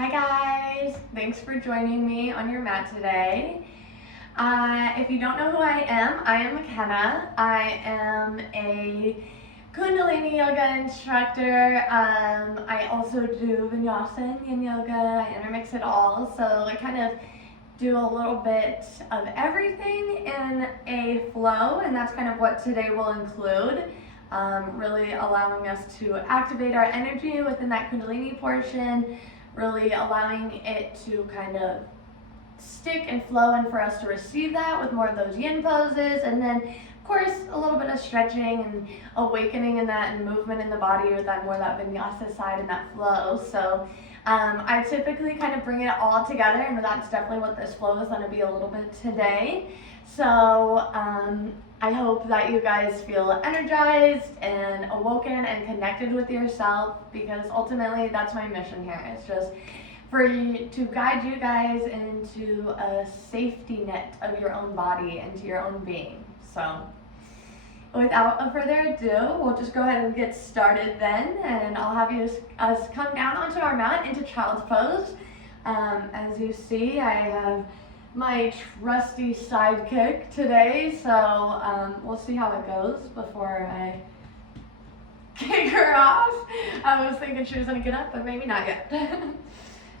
Hi guys, thanks for joining me on your mat today. If you don't know who I am McKenna. I am a Kundalini yoga instructor. I also do vinyasa and yin yoga. I intermix it all, so I kind of do a little bit of everything in a flow, and that's kind of what today will include. Really allowing us to activate our energy within that Kundalini portion, really allowing it to kind of stick and flow, and for us to receive that with more of those yin poses, and then of course a little bit of stretching and awakening in that, and movement in the body with that more that vinyasa side and that flow. So I typically kind of bring it all together, and that's definitely what this flow is going to be a little bit today. So I hope that you guys feel energized and awoken and connected with yourself, because ultimately that's my mission here. It's just for you to guide you guys into a safety net of your own body and to your own being. So without further ado, we'll just go ahead and get started then, and I'll have us come down onto our mat into child's pose. As you see, I have my trusty sidekick today, so we'll see how it goes before I kick her off. I was thinking she was gonna get up, but maybe not yet.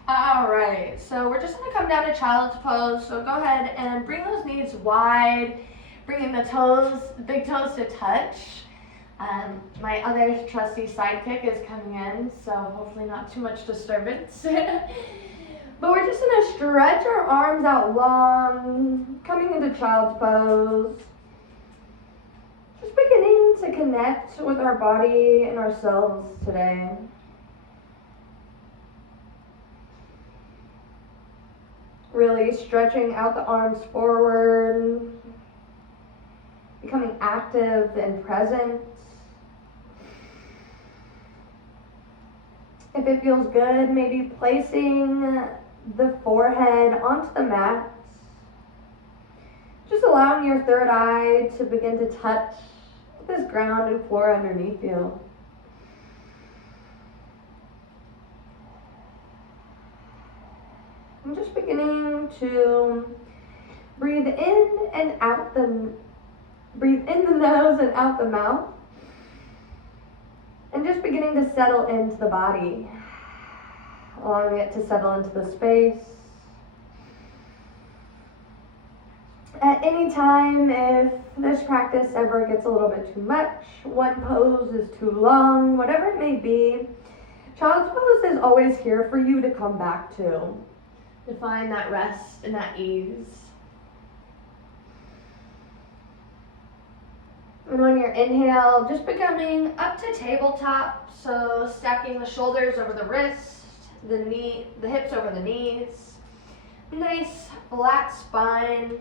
Alright, so we're just gonna come down to child's pose, so go ahead and bring those knees wide, bringing the toes, the big toes to touch. My other trusty sidekick is coming in, so hopefully not too much disturbance. But we're just gonna stretch our arms out long, coming into child's pose. Just beginning to connect with our body and ourselves today. Really stretching out the arms forward, becoming active and present. If it feels good, maybe placing the forehead onto the mat. Just allowing your third eye to begin to touch this ground and floor underneath you. I'm just beginning to breathe in and out breathe in the nose and out the mouth. And just beginning to settle into the body, allowing it to settle into the space. At any time, if this practice ever gets a little bit too much, one pose is too long, whatever it may be, child's pose is always here for you to come back to find that rest and that ease. And on your inhale, just becoming up to tabletop, so stacking the shoulders over the wrist, the hips over the knees. Nice flat spine.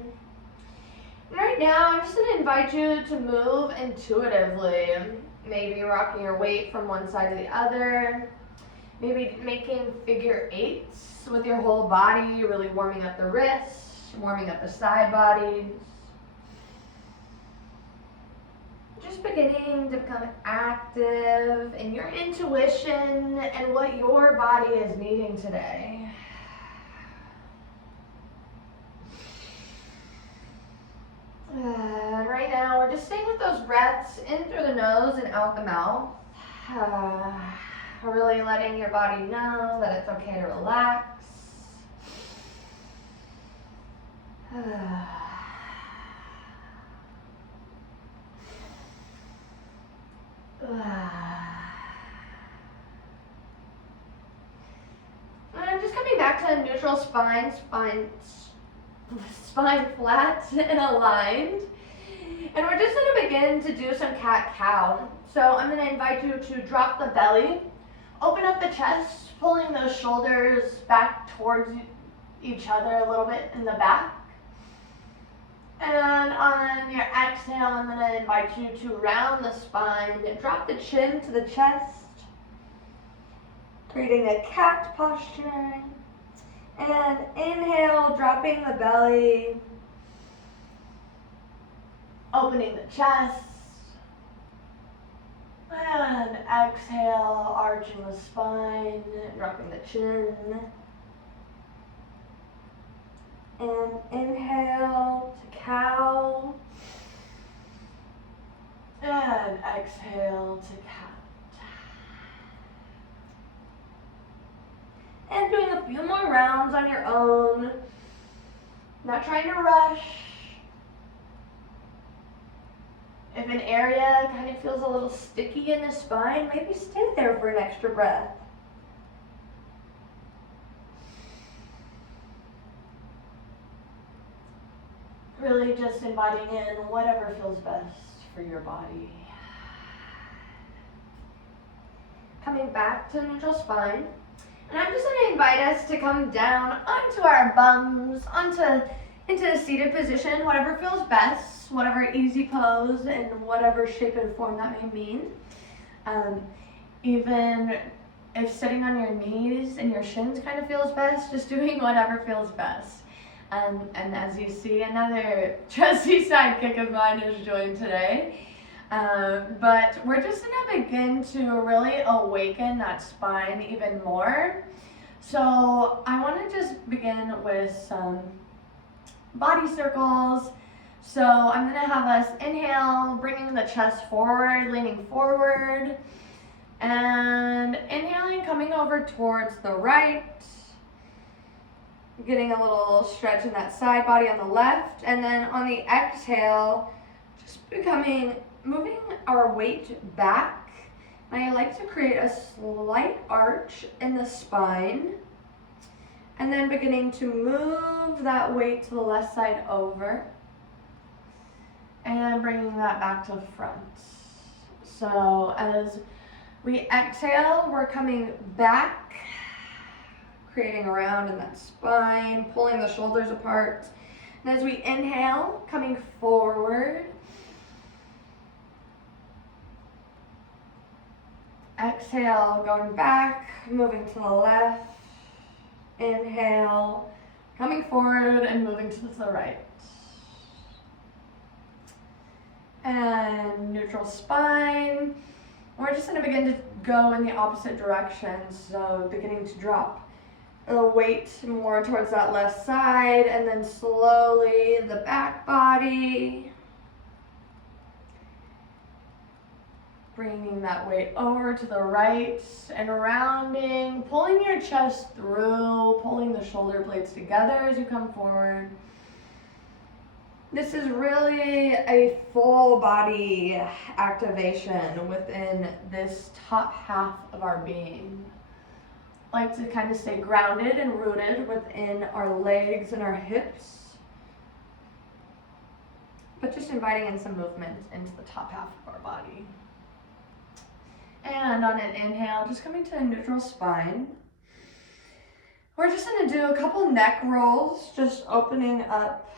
And right now, I'm just going to invite you to move intuitively. Maybe rocking your weight from one side to the other. Maybe making figure eights with your whole body, really warming up the wrists, warming up the side bodies. Just beginning to become active in your intuition and what your body is needing today. Right now, we're just staying with those breaths in through the nose and out the mouth. Really letting your body know that it's okay to relax. And I'm just coming back to a neutral spine flat and aligned. And we're just going to begin to do some cat-cow. So I'm going to invite you to drop the belly, open up the chest, pulling those shoulders back towards each other a little bit in the back. And on your exhale, I'm going to invite you to round the spine, drop the chin to the chest, creating a cat posture. And inhale, dropping the belly, opening the chest. And exhale, arching the spine, dropping the chin. And inhale to cow. And exhale to cat. And doing a few more rounds on your own. Not trying to rush. If an area kind of feels a little sticky in the spine, maybe stay there for an extra breath. Really just inviting in whatever feels best for your body. Coming back to neutral spine. And I'm just going to invite us to come down onto our bums, into the seated position, whatever feels best, whatever easy pose, and whatever shape and form that may mean. Even if sitting on your knees and your shins kind of feels best, just doing whatever feels best. And as you see, another trusty sidekick of mine has joined today. But we're just going to begin to really awaken that spine even more. So I want to just begin with some body circles. So I'm going to have us inhale, bringing the chest forward, leaning forward. And inhaling, coming over towards the right. Getting a little stretch in that side body on the left. And then on the exhale, just moving our weight back. And I like to create a slight arch in the spine. And then beginning to move that weight to the left side over. And bringing that back to the front. So as we exhale, we're coming back, creating a round in that spine, pulling the shoulders apart. And as we inhale, coming forward. Exhale, going back, moving to the left. Inhale, coming forward and moving to the right. And neutral spine. We're just going to begin to go in the opposite direction. So beginning to drop the weight more towards that left side, and then slowly the back body. Bringing that weight over to the right and rounding, pulling your chest through, pulling the shoulder blades together as you come forward. This is really a full body activation within this top half of our being. I like to kind of stay grounded and rooted within our legs and our hips, but just inviting in some movement into the top half of our body. And on an inhale, just coming to a neutral spine. We're just going to do a couple neck rolls, just opening up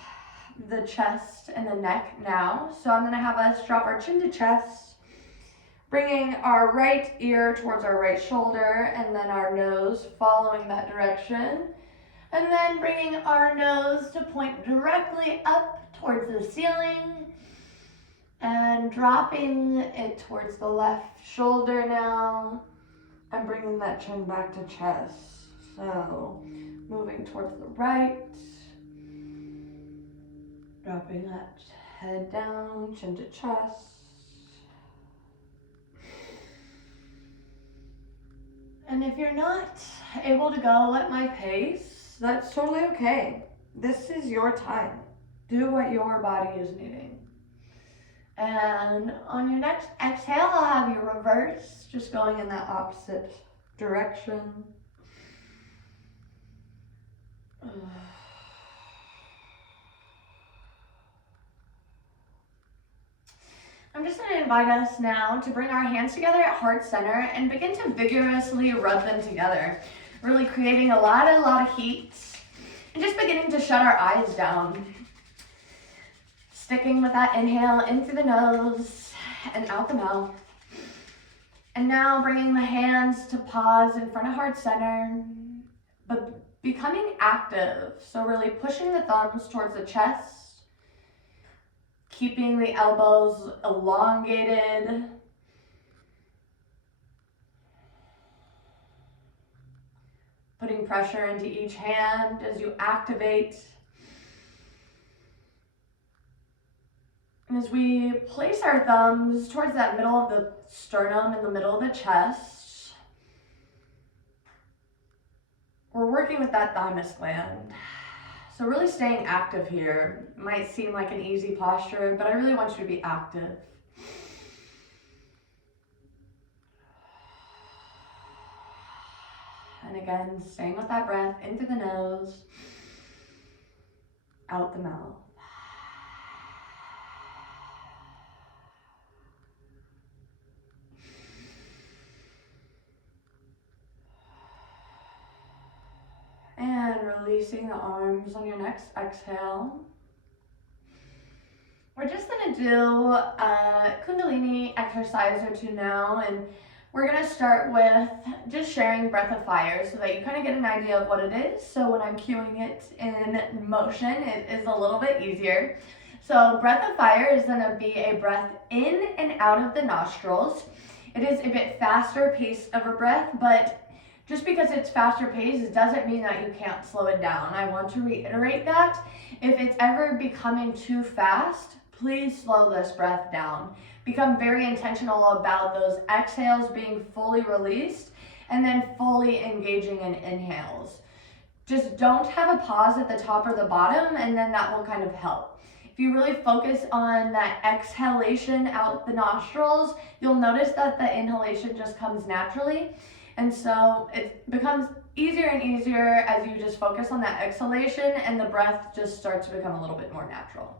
the chest and the neck now. So I'm going to have us drop our chin to chest, bringing our right ear towards our right shoulder, and then our nose following that direction. And then bringing our nose to point directly up towards the ceiling. And dropping it towards the left shoulder now. And bringing that chin back to chest. So, moving towards the right. Dropping that head down, chin to chest. And if you're not able to go at my pace, that's totally okay. This is your time. Do what your body is needing. And on your next exhale, I'll have you reverse, just going in that opposite direction. I'm just going to invite us now to bring our hands together at heart center and begin to vigorously rub them together, really creating a lot of heat, and just beginning to shut our eyes down. Sticking with that inhale in through the nose and out the mouth. And now bringing the hands to pause in front of heart center, but becoming active. So really pushing the thumbs towards the chest, keeping the elbows elongated. Putting pressure into each hand as you activate. And as we place our thumbs towards that middle of the sternum, in the middle of the chest, we're working with that thymus gland. So really staying active here. It might seem like an easy posture, but I really want you to be active. And again, staying with that breath in through the nose, out the mouth. And releasing the arms on your next exhale. We're just gonna do a Kundalini exercise or two now, and we're gonna start with just sharing breath of fire so that you kind of get an idea of what it is. So when I'm cueing it in motion, it is a little bit easier. So breath of fire is gonna be a breath in and out of the nostrils. It is a bit faster pace of a breath, but just because it's faster paced doesn't mean that you can't slow it down. I want to reiterate that. If it's ever becoming too fast, please slow this breath down. Become very intentional about those exhales being fully released and then fully engaging in inhales. Just don't have a pause at the top or the bottom, and then that will kind of help. If you really focus on that exhalation out the nostrils, you'll notice that the inhalation just comes naturally. And so it becomes easier and easier as you just focus on that exhalation, and the breath just starts to become a little bit more natural.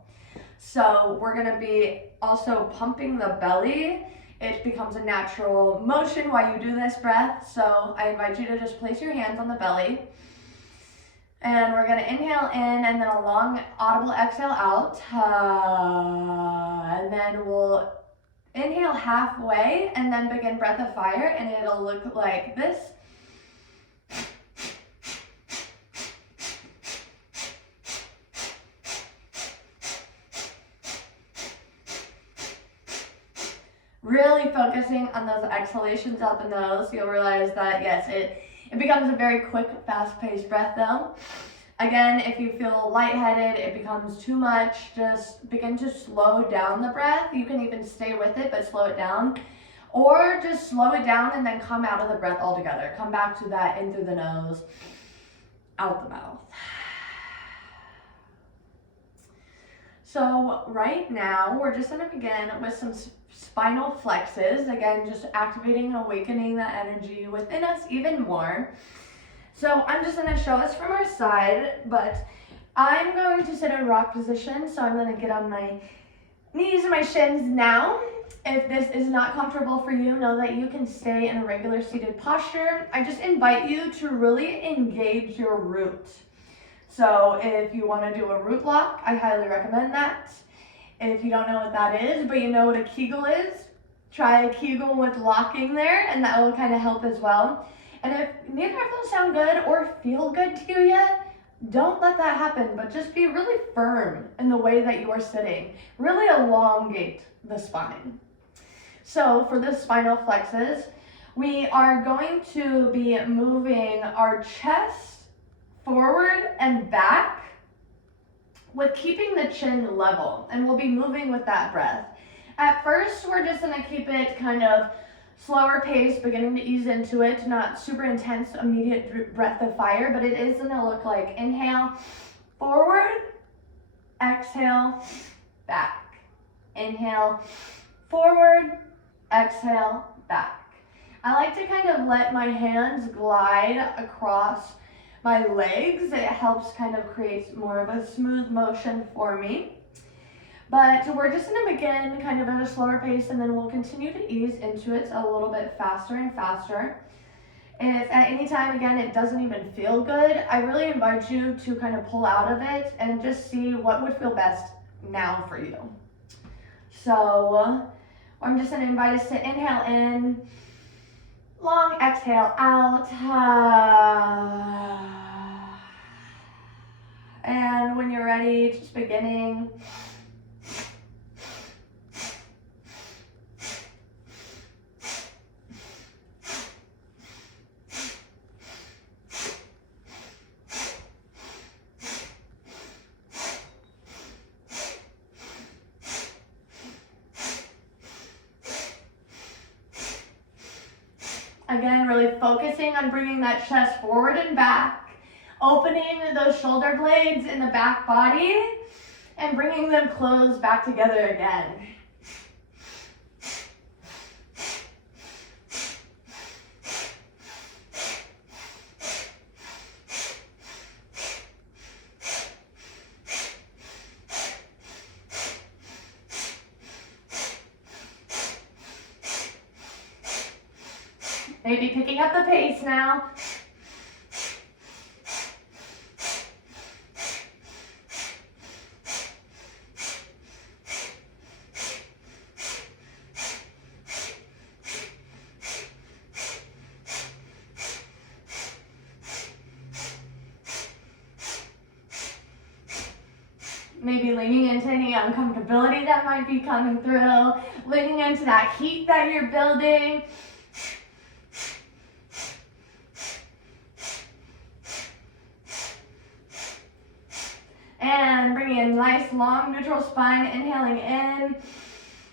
So we're gonna be also pumping the belly. It becomes a natural motion while you do this breath. So I invite you to just place your hands on the belly. And we're gonna inhale in and then a long audible exhale out. And then we'll inhale halfway and then begin breath of fire, and it'll look like this. Really focusing on those exhalations out the nose. You'll realize that, yes, it becomes a very quick, fast-paced breath though. Again, if you feel lightheaded, it becomes too much, just begin to slow down the breath. You can even stay with it, but slow it down. Or just slow it down and then come out of the breath altogether. Come back to that in through the nose, out the mouth. So right now, we're just gonna begin with some spinal flexes. Again, just activating and awakening that energy within us even more. So I'm just gonna show us from our side, but I'm going to sit in rock position. So I'm gonna get on my knees and my shins now. If this is not comfortable for you, know that you can stay in a regular seated posture. I just invite you to really engage your root. So if you wanna do a root lock, I highly recommend that. If you don't know what that is, but you know what a Kegel is, try a Kegel with locking there, and that will kind of help as well. And if neither of those sound good or feel good to you yet, don't let that happen, but just be really firm in the way that you are sitting. Really elongate the spine. So for the spinal flexes, we are going to be moving our chest forward and back with keeping the chin level, and we'll be moving with that breath. At first, we're just gonna keep it kind of slower pace, beginning to ease into it, not super intense, immediate breath of fire, but it is gonna look like inhale, forward, exhale, back. Inhale, forward, exhale, back. I like to kind of let my hands glide across my legs. It helps kind of create more of a smooth motion for me. But we're just gonna begin kind of at a slower pace, and then we'll continue to ease into it a little bit faster and faster. If at any time, again, it doesn't even feel good, I really invite you to kind of pull out of it and just see what would feel best now for you. So I'm just gonna invite us to inhale in, long exhale out. And when you're ready, just beginning. Again, really focusing on bringing that chest forward and back, opening those shoulder blades in the back body, and bringing them closed back together again. Maybe picking up the pace now. Maybe leaning into any uncomfortability that might be coming through, leaning into that heat that you're building. And bringing a nice long neutral spine, inhaling in,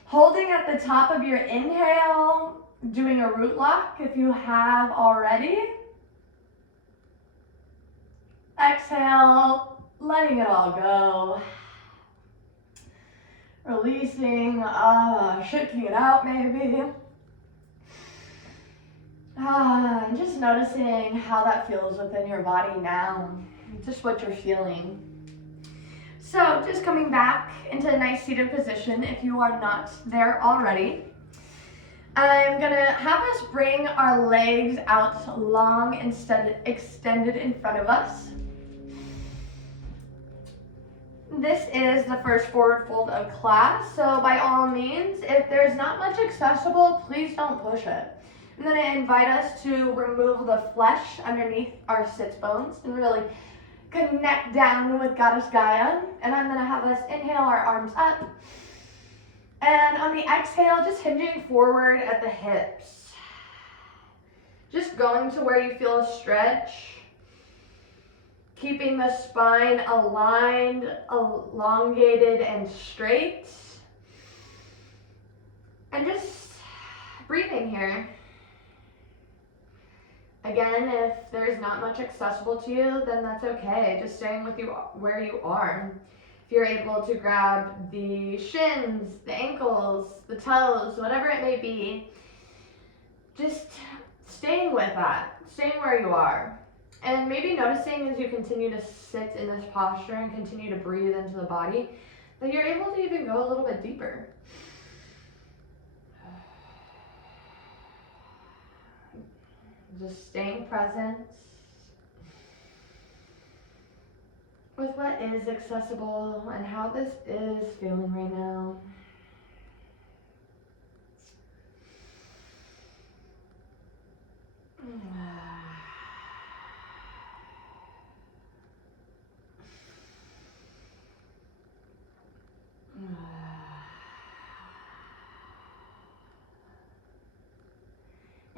holding at the top of your inhale, doing a root lock if you have already. Exhale, letting it all go. Releasing, shifting it out maybe. And just noticing how that feels within your body now, just what you're feeling. So just coming back into a nice seated position if you are not there already. I'm gonna have us bring our legs out long and extended in front of us. This is the first forward fold of class, so by all means, if there's not much accessible, please don't push it. I'm gonna invite us to remove the flesh underneath our sits bones and really connect down with Goddess Gaia. And I'm gonna have us inhale our arms up. And on the exhale, just hinging forward at the hips. Just going to where you feel a stretch. Keeping the spine aligned, elongated, and straight. And just breathing here. Again, if there's not much accessible to you, then that's okay. Just staying with you where you are. If you're able to grab the shins, the ankles, the toes, whatever it may be, just staying with that, staying where you are. And maybe noticing as you continue to sit in this posture and continue to breathe into the body, that you're able to even go a little bit deeper. Just staying present with what is accessible and how this is feeling right now.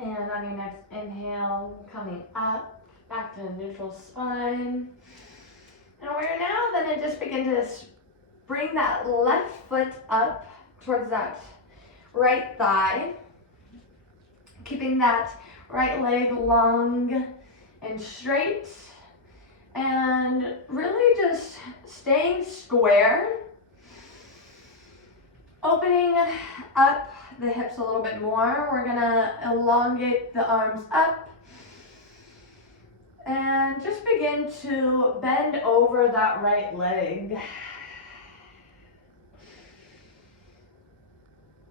And on your next inhale, coming up, back to neutral spine. And we're now going to just begin to bring that left foot up towards that right thigh. Keeping that right leg long and straight. And really just staying square. Opening up the hips a little bit more. We're gonna elongate the arms up and just begin to bend over that right leg.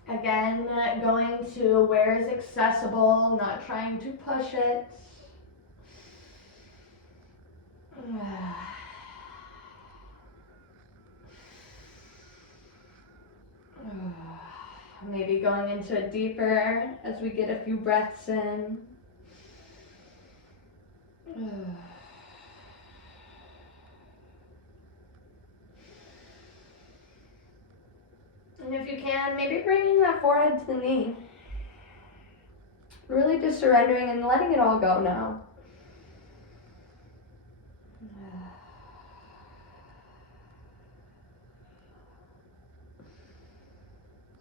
Again, going to where is accessible, not trying to push it. Maybe going into it deeper as we get a few breaths in. And if you can, maybe bringing that forehead to the knee. Really just surrendering and letting it all go now.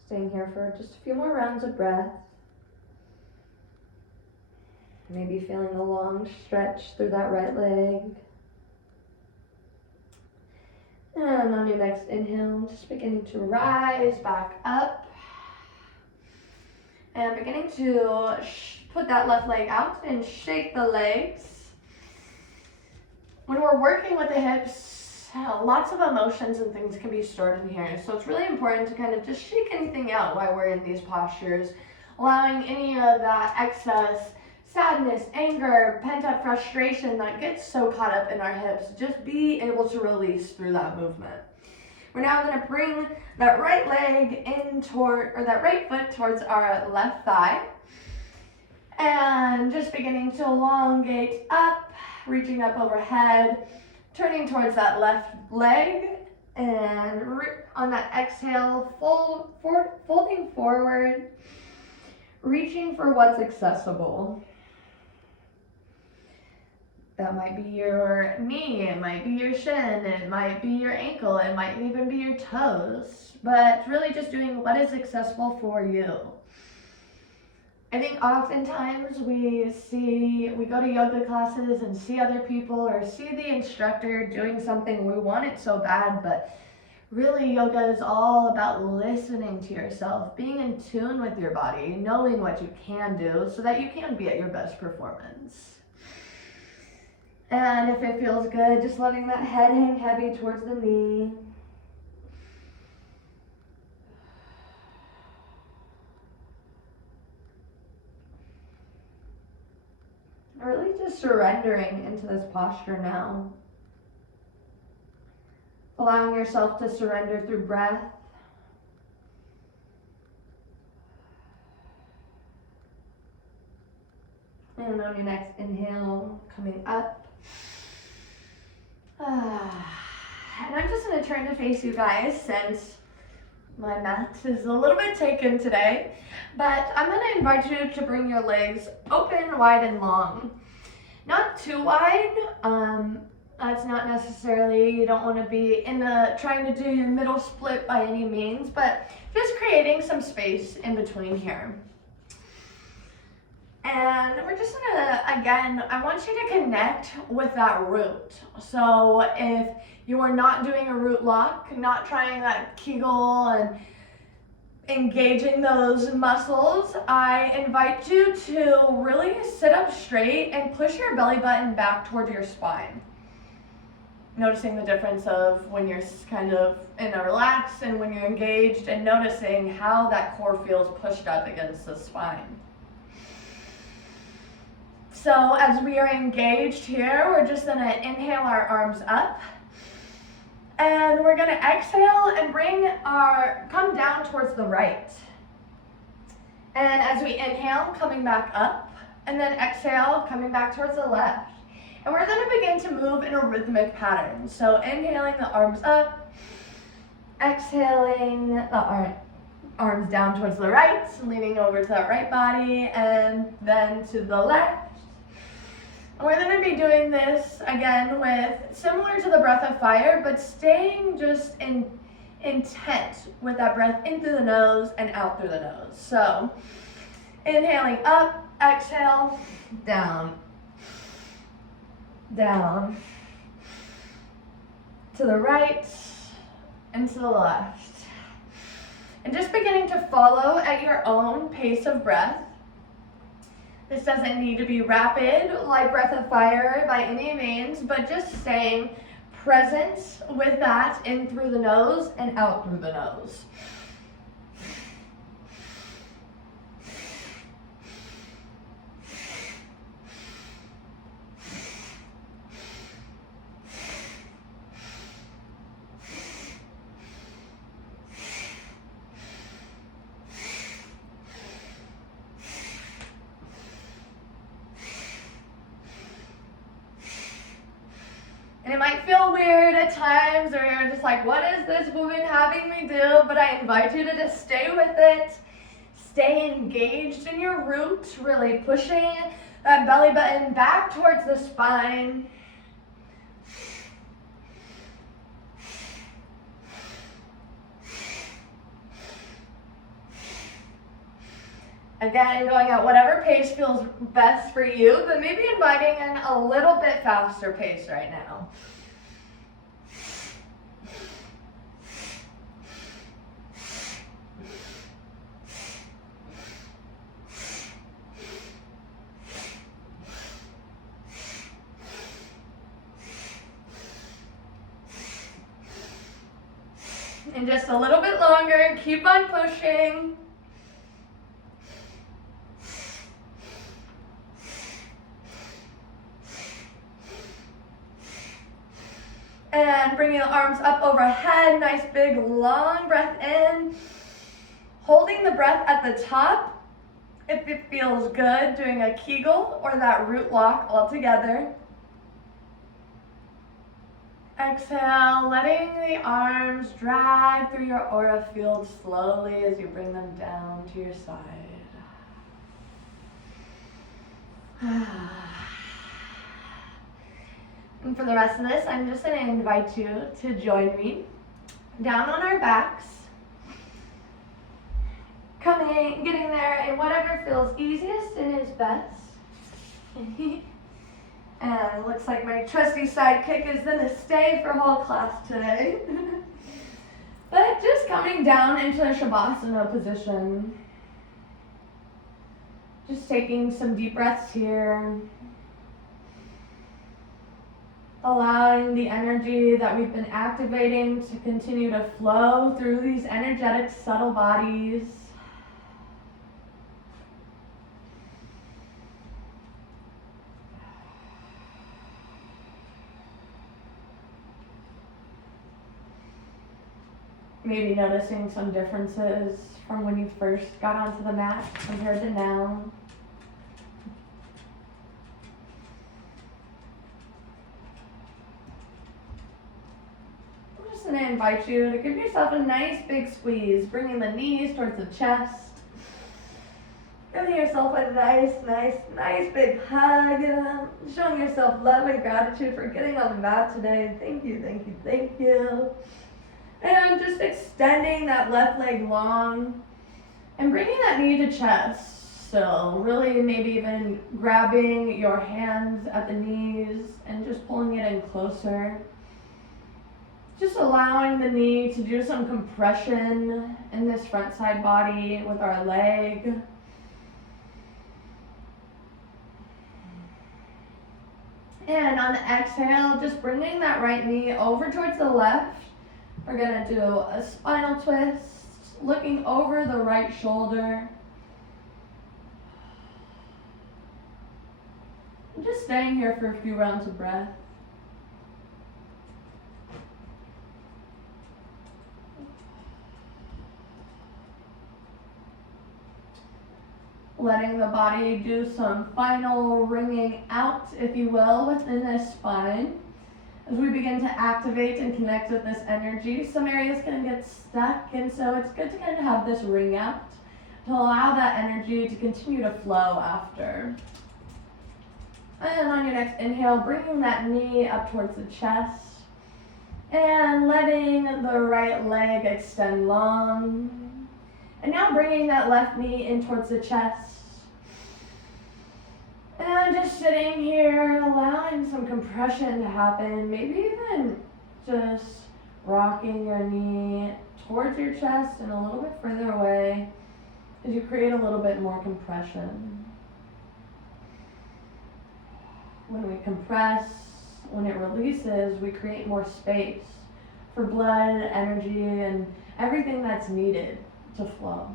Staying here for just a few more rounds of breath. Maybe feeling a long stretch through that right leg. And on your next inhale, just beginning to rise back up. And beginning to put that left leg out and shake the legs. When we're working with the hips, lots of emotions and things can be stored in here. So it's really important to kind of just shake anything out while we're in these postures, allowing any of that excess sadness, anger, pent-up frustration that gets so caught up in our hips, just be able to release through that movement. We're now going to bring that right leg in toward, or that right foot towards our left thigh. And just beginning to elongate up, reaching up overhead, turning towards that left leg. And on that exhale, folding forward, reaching for what's accessible. That might be your knee, it might be your shin, it might be your ankle, it might even be your toes, but really just doing what is accessible for you. I think oftentimes we go to yoga classes and see other people or see the instructor doing something, we want it so bad, but really yoga is all about listening to yourself, being in tune with your body, knowing what you can do so that you can be at your best performance. And if it feels good, just letting that head hang heavy towards the knee. Really just surrendering into this posture now. Allowing yourself to surrender through breath. And on your next inhale, coming up. And I'm just going to turn to face you guys since my mat is a little bit taken today. But I'm going to invite you to bring your legs open, wide, and long. Not too wide. That's not necessarily, you don't want to be trying to do your middle split by any means, but just creating some space in between here. And we're just gonna, again, I want you to connect with that root. So if you are not doing a root lock, not trying that Kegel and engaging those muscles, I invite you to really sit up straight and push your belly button back toward your spine. Noticing the difference of when you're kind of in a relax and when you're engaged, and noticing how that core feels pushed up against the spine. So as we are engaged here, we're just going to inhale our arms up. And we're going to exhale and come down towards the right. And as we inhale, coming back up. And then exhale, coming back towards the left. And we're going to begin to move in a rhythmic pattern. So inhaling, the arms up. Exhaling, the arms down towards the right, leaning over to that right body, and then to the left. And we're going to be doing this again similar to the breath of fire, but staying just intent with that breath in through the nose and out through the nose. So inhaling up, exhale, down, down, to the right and to the left. And just beginning to follow at your own pace of breath. This doesn't need to be rapid, like breath of fire by any means, but just staying present with that in through the nose and out through the nose. And it might feel weird at times, or you're just like, what is this woman having me do? But I invite you to just stay with it. Stay engaged in your root, really pushing that belly button back towards the spine. Again, going at whatever pace feels best for you, but maybe inviting in a little bit faster pace right now. And just a little bit longer, keep on pushing. And bringing the arms up overhead, nice big long breath in. Holding the breath at the top, if it feels good, doing a Kegel or that root lock all together. Exhale, letting the arms drag through your aura field slowly as you bring them down to your side. And for the rest of this, I'm just going to invite you to join me down on our backs. Getting there in whatever feels easiest and is best. And it looks like my trusty sidekick is going to stay for whole class today. But just coming down into a Shavasana position. Just taking some deep breaths here. Allowing the energy that we've been activating to continue to flow through these energetic subtle bodies. Maybe noticing some differences from when you first got onto the mat compared to now. I'm just going to invite you to give yourself a nice big squeeze, bringing the knees towards the chest. Giving yourself a nice big hug. Showing yourself love and gratitude for getting on the mat today. Thank you, thank you, thank you. And just extending that left leg long and bringing that knee to chest. So really maybe even grabbing your hands at the knees and just pulling it in closer. Just allowing the knee to do some compression in this front side body with our leg. And on the exhale, just bringing that right knee over towards the left. We're going to do a spinal twist, looking over the right shoulder. And just staying here for a few rounds of breath. Letting the body do some final wringing out, if you will, within this spine. As we begin to activate and connect with this energy, some areas can get stuck, and so it's good to kind of have this wring out to allow that energy to continue to flow after. And on your next inhale, bringing that knee up towards the chest and letting the right leg extend long. And now bringing that left knee in towards the chest. And just sitting here, allowing some compression to happen, maybe even just rocking your knee towards your chest and a little bit further away as you create a little bit more compression. When we compress, when it releases, we create more space for blood, energy, and everything that's needed to flow.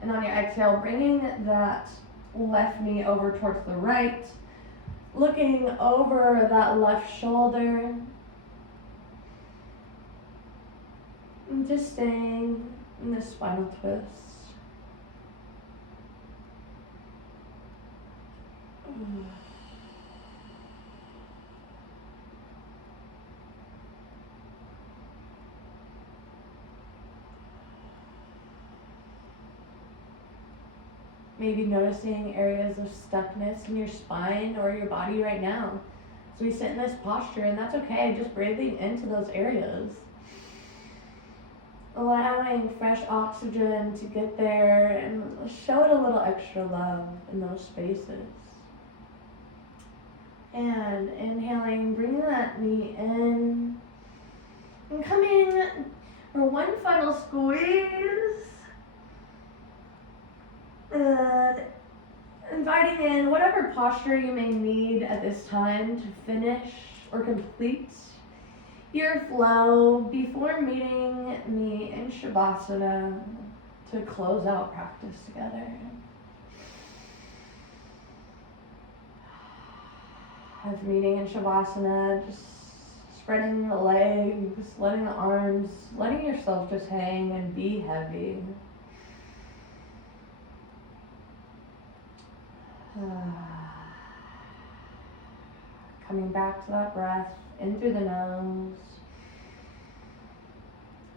And on your exhale, bringing that left knee over towards the right, looking over that left shoulder, and just staying in this spinal twist. Maybe noticing areas of stuckness in your spine or your body right now. So we sit in this posture, and that's okay, just breathing into those areas. allowing fresh oxygen to get there and show it a little extra love in those spaces. And inhaling, bringing that knee in, and coming for one final squeeze, and inviting in whatever posture you may need at this time to finish or complete your flow before meeting me in Shavasana to close out practice together. As meeting in Shavasana, just spreading the legs, letting the arms, letting yourself just hang and be heavy. Coming back to that breath in through the nose,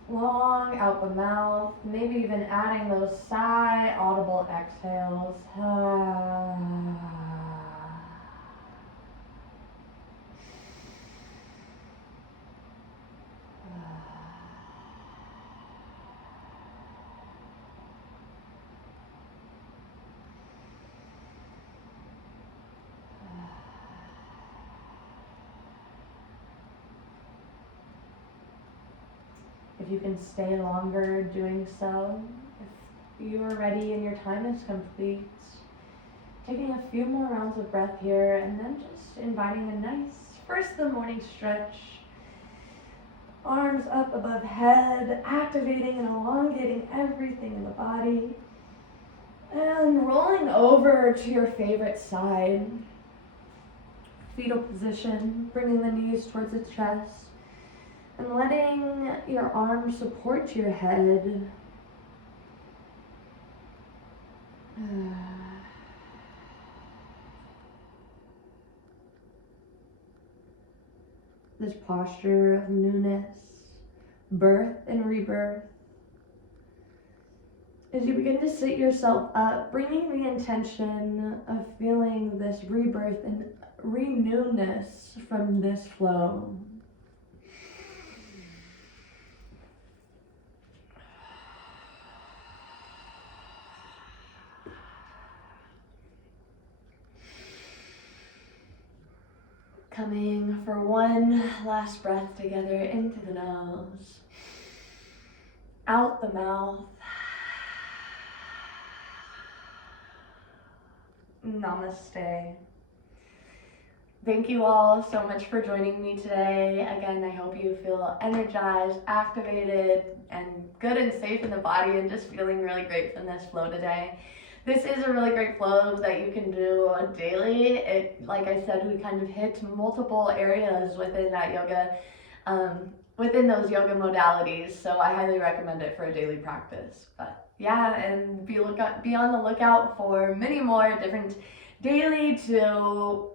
long out the mouth, maybe even adding those sigh audible exhales. If you can stay longer doing so, if you are ready and your time is complete, taking a few more rounds of breath here and then just inviting a nice first of the morning stretch. Arms up above head, activating and elongating everything in the body. And rolling over to your favorite side. Fetal position, bringing the knees towards the chest. And letting your arms support your head. This posture of newness, birth and rebirth. As you begin to sit yourself up, bringing the intention of feeling this rebirth and renewness from this flow. Coming for one last breath together into the nose, out the mouth. Namaste. Thank you all so much for joining me today. Again, I hope you feel energized, activated, and good and safe in the body and just feeling really great from this flow today. This is a really great flow that you can do daily. Like I said, we kind of hit multiple areas within that yoga, within those yoga modalities. So I highly recommend it for a daily practice. But yeah, and be on the lookout for many more different daily to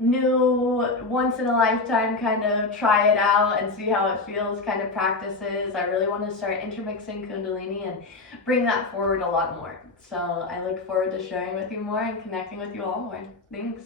new, once in a lifetime kind of try it out and see how it feels kind of practices. I really want to start intermixing Kundalini and bring that forward a lot more. So I look forward to sharing with you more and connecting with you all more. Thanks.